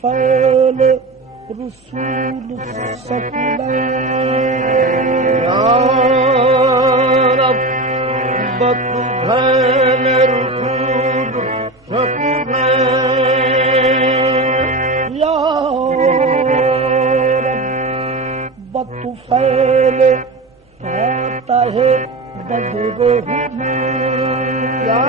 फैल रसूल सपना रब्बत फैल रसूल सपना या रब्बत फैल आता है बदरो या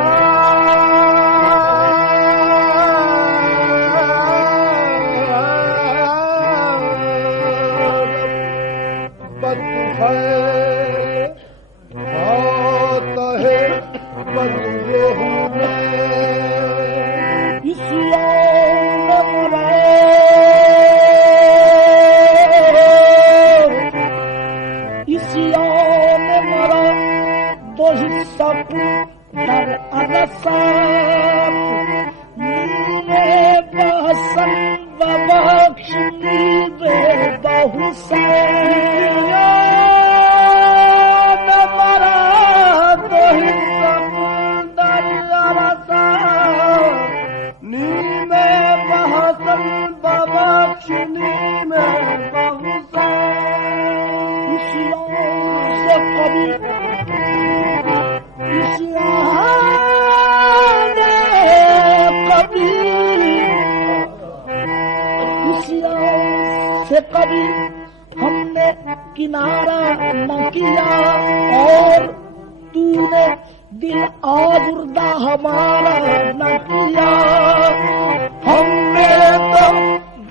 कभी हमने किनारा न किया और तूने दिल आजुर्दा हमारा न किया। हमने तो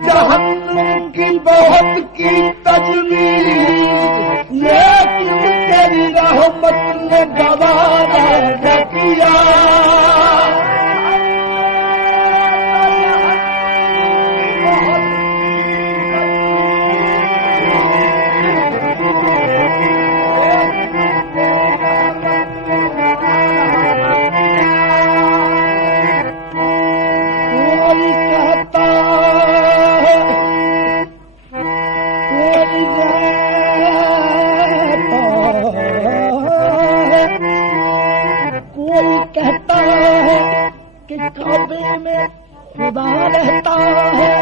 जहन्नम की बहुत की तजवीज लेकिन तेरी रहमत ने गवारा न किया। काबे में खुदा रहता है,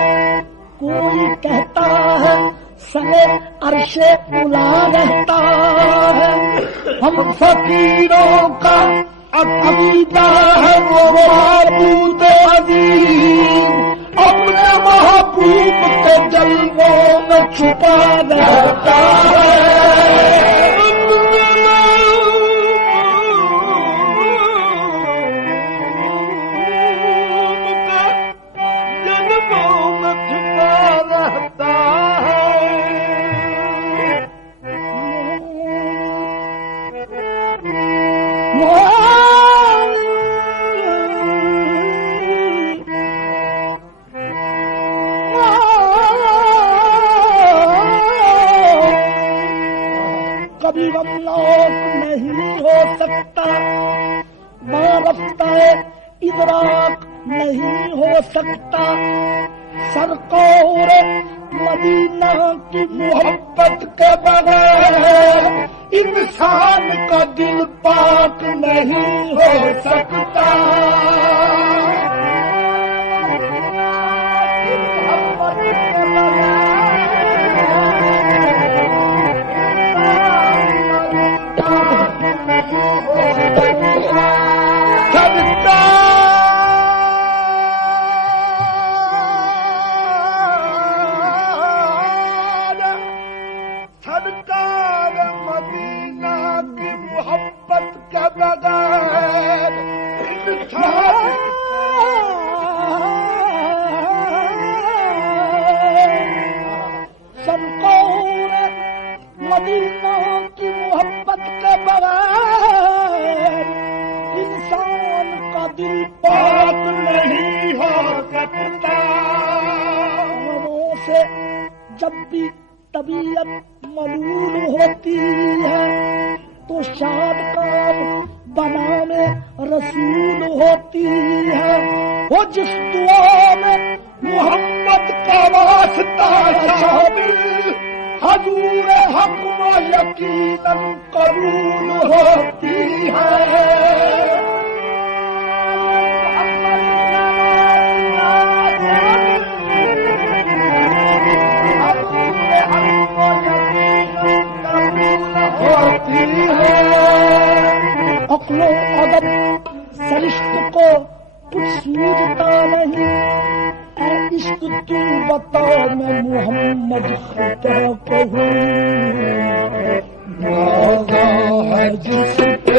कोई कहता है सने अर्शे उला रहता है। हम फकीरों का अकीदा है वो माबूद अजीम, अपने महबूब के जलवों में छुपा रहता है। कभी ममलोक नहीं हो सकता, मारफ्ता इदराक नहीं हो सकता। सरकार मदीना की मोहब्बत के बगैर इंसान का दिल पाक नहीं हो सकता। सरकार मदीना की मोहब्बत के बगैर सरकार मदीना की मोहब्बत के बगैर इंसान का दिल पाक नहीं हो सकता। से जब भी तबीयत मलूल होती है तो शादकार बनाने रसूल होती है। वो जिस दुआ में मोहम्मद का वास्ता शामिल हजूर हक में यकीनन कबूल होती है। अक्लो अदब सरिश्त को कुछ सूझता नहीं, ऐ इश्क तू बता मैं मोहम्मद क्या कहूँ। नाज़ा है जिस पे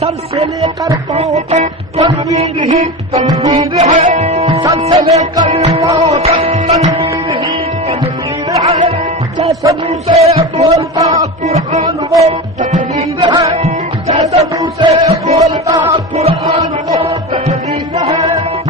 सर से लेकर पांव तक तनवीर ही तनवीर है, सर से लेकर पांव तक तनवीर ही तनवीर है। जैसे मुंह से बोलता कुरान वो तकरीर है, जैसे मुंह से बोलता कुरान वो तकरीर है।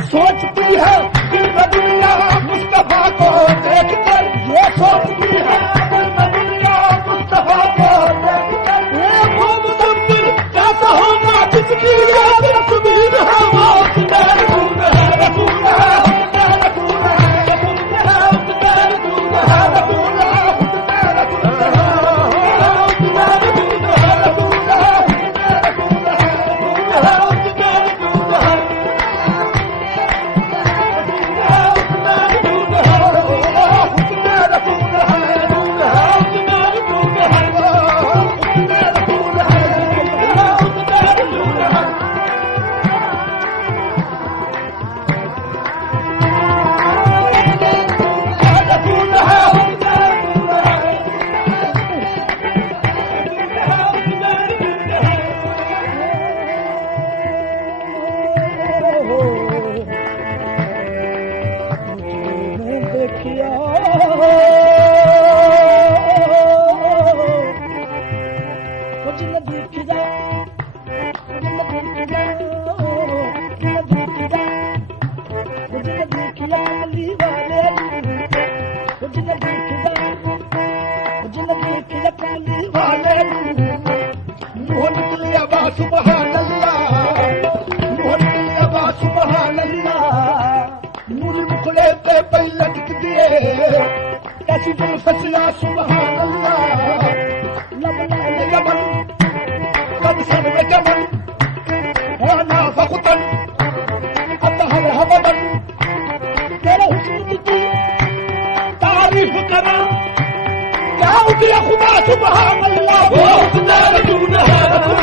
सोचती है दिल में दुनिया मुस्तफा को देखकर, ये सोचती है दिल में दुनिया मुस्तफा को देखकर। ये वो मुदब्बिर कैसा होगा जिसकी याद तस्वीर है, वो उसका रसूल है, रसूल है, उसका रसूल है, रसूल है, उसका रसूल है, रसूल है, उसका रसूल है। देखिए कमली वाले जिन देखिए कमली वाले मुँह निकलिया बा सुबहान अल्लाह मुँह निकलिया बा सुबहान अल्लाह मुरी मुखड़े पे पै लटक दिए कैसी दिल फसिया सुबहान अल्लाह लबना लगमन कद सब लगमन वाना फखतन अतहर हबन तेरे हुस्न की तारीफ करा क्या उठिया खुदा सुबहान अल्लाह वो खुदा रसूल है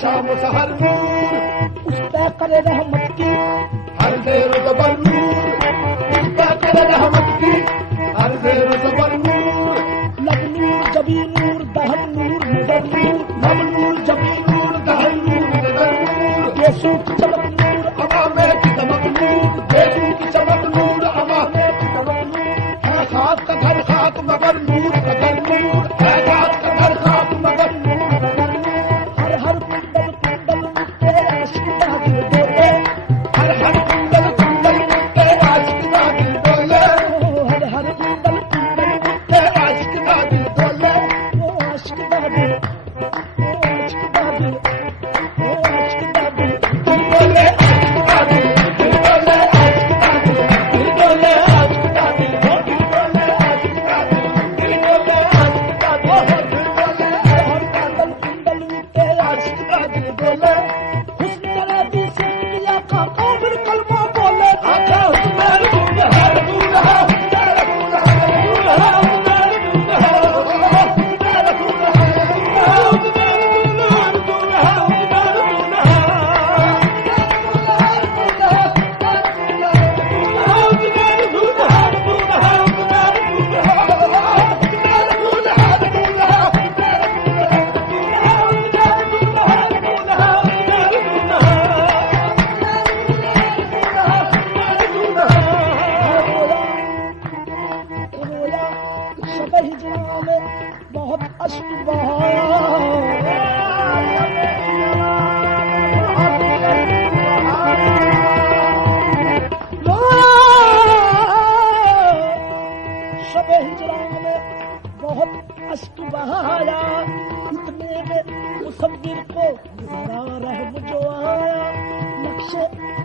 शाम सहर नूर उस कर रहमत की हर देर ज़बर नूर उस कर रहमत की हर देर ज़बर नूर लब नूर जबी नूर दहन नूर नजर नूर लब नूर जबी नूर दहन नूर नजर नूर यीशु की चमक नूर अमा में की चमक नूर यीशु की चमक नूर अमा में की चमक नूर है खाक का घर खाक मगर नूर मगर नूर है खाक का घर खाक मगर नूर मगर नूर हर हर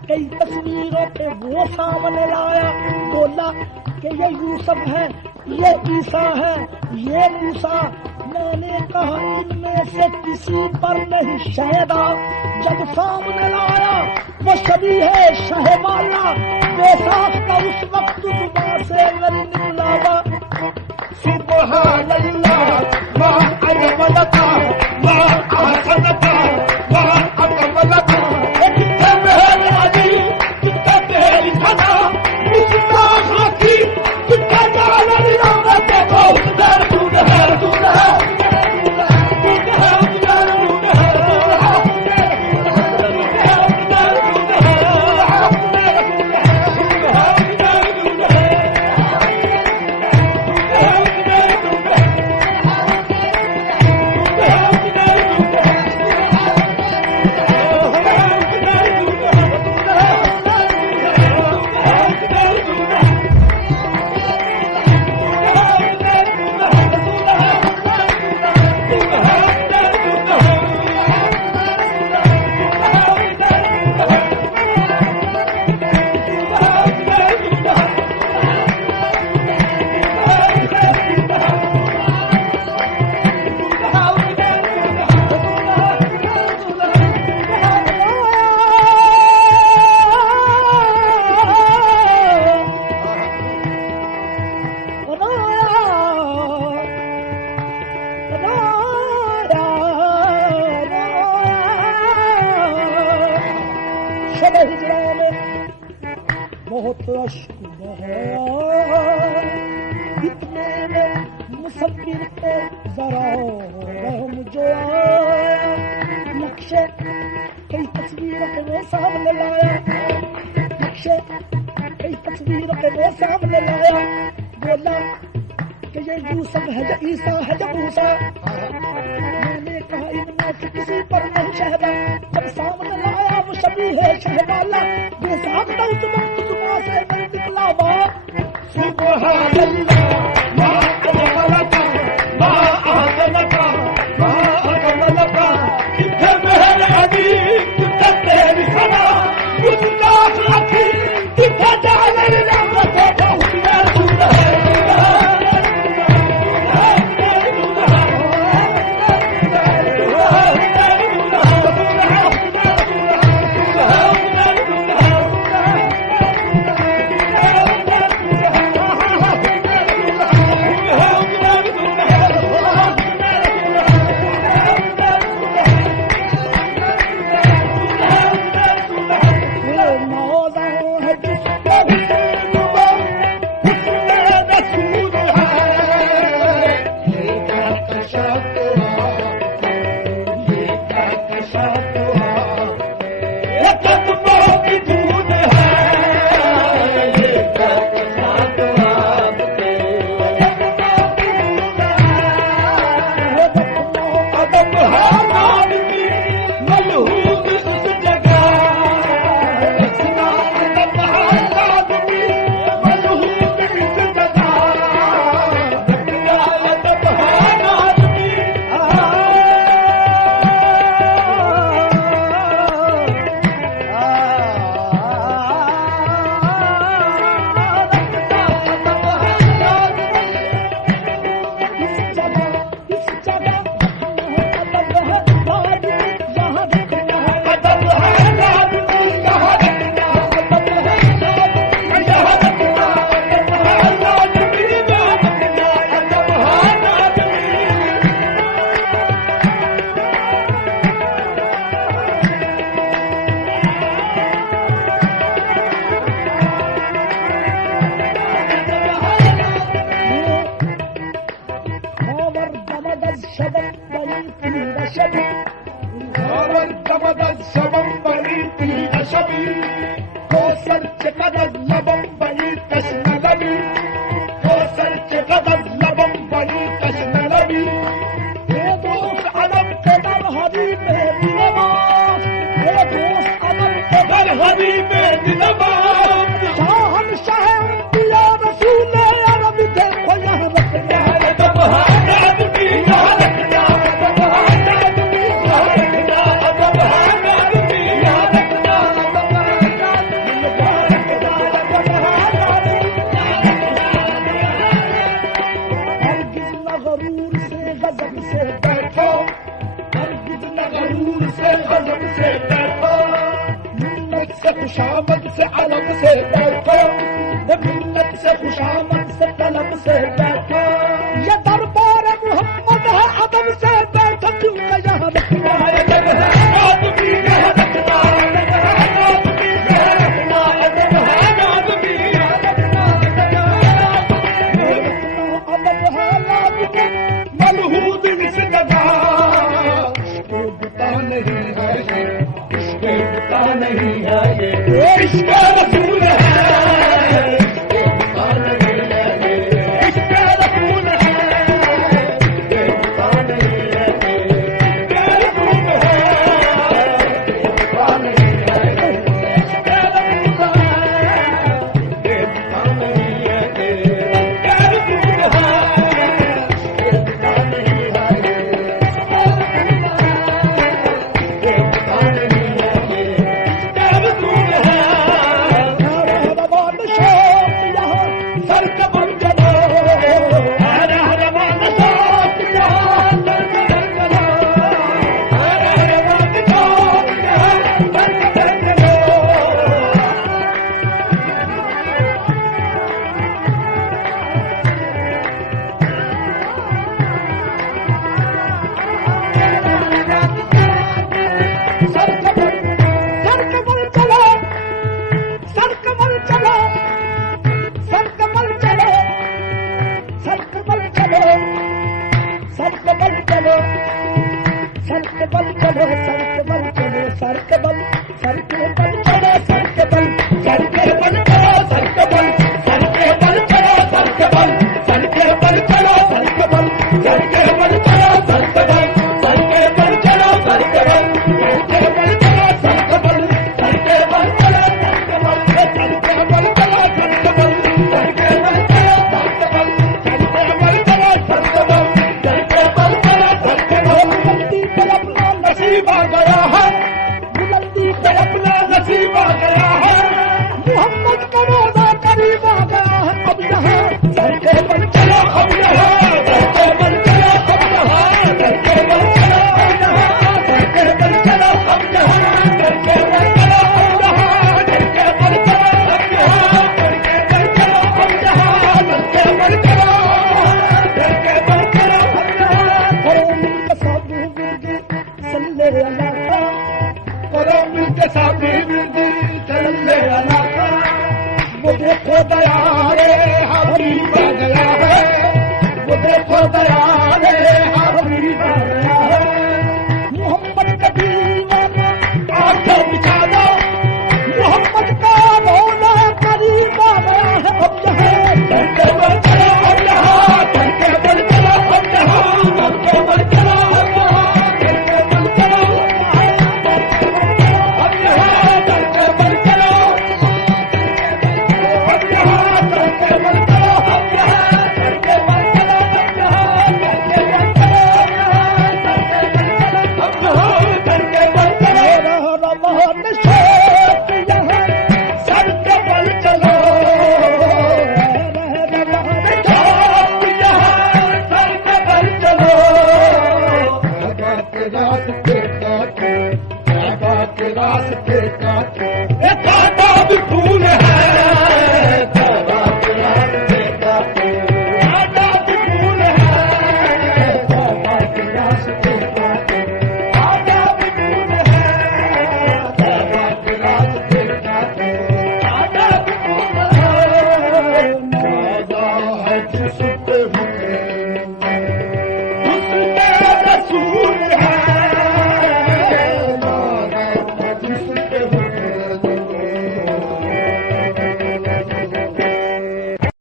कई तस्वीरों पे वो सामने लाया बोला कि ये यूसुफ है ये ईसा है ये मूसा मैंने कहा इनमें से किसी पर नहीं शहदा जब सामने लाया वो सभी है शहवाला बेसाख्ता उस वक्त जुबान से नहीं निकला सुबहान अल्लाह मा अजमलका मा अहसनका मा अकमलका बहुत अशकुर है इतने में मुसव्विर को जरा रहम जो नक्शे कई तस्वीर के वो सामने लाया नक्शे कई तस्वीर के वो सामने लाया बोला कि ये यूसुफ है या ईसा है या मूसा मैंने कहा इनमें से किसी पर नहीं शहदा जब सामने लाया वो शबी है शहवाला बेसाख्ता उस वक्त जुबान से नहीं निकला बात सुभान अल्लाह मा अजमलका मा अजमलका मा अजमलका किथे मेरे अजीब किथे तेरी सना गुस्ताख अखी किथे जाने रहमत का हुस्न खुशामद से अलग से बैठो मिन्नत से खुशामद से तलब से बैठो ये दरबार मोहम्मद है अदब से बैठो क्योंकि यहाँ रखना है अदब है आदमी यहाँ रखना आदमी यहाँ रखना अदब है आदमी यहाँ रखना अदब है आदमी मलहूद इस जगह बुता नहीं है बुता नहीं है ये इश्क़ रसूल है बुता नहीं है ये इश्क़ रसूल है बुता नहीं है ये रसूल है बुता नहीं है ये इश्क़ रसूल है बुता नहीं है ये रसूल है बुता नहीं है सर कमर चलो सर के बल चढ़ो सर के बल, सर के बल चढ़ो सर के बल, सर के बल चढ़ो सर के बल, सर के बल चढ़ो सर के बल, सर के बल चढ़ो सर के बल, सर के बल चढ़ो सर के बल, सर के बल चढ़ो सर के बल, सर के बल चढ़ो सर के बल, सर के बल चढ़ो सर के बल, सर के बल चढ़ो सर के बल, सर के बल चढ़ो सर के बल, सर के बल चढ़ो सर के बल। बुलंदी पे अपना नसीब आ गया है, बुलंदी पे अपना नसीब आ गया है, मोहम्मद का रोज़ा करीब आ गया है। अब यहाँ सर के बल चलो, अब यहाँ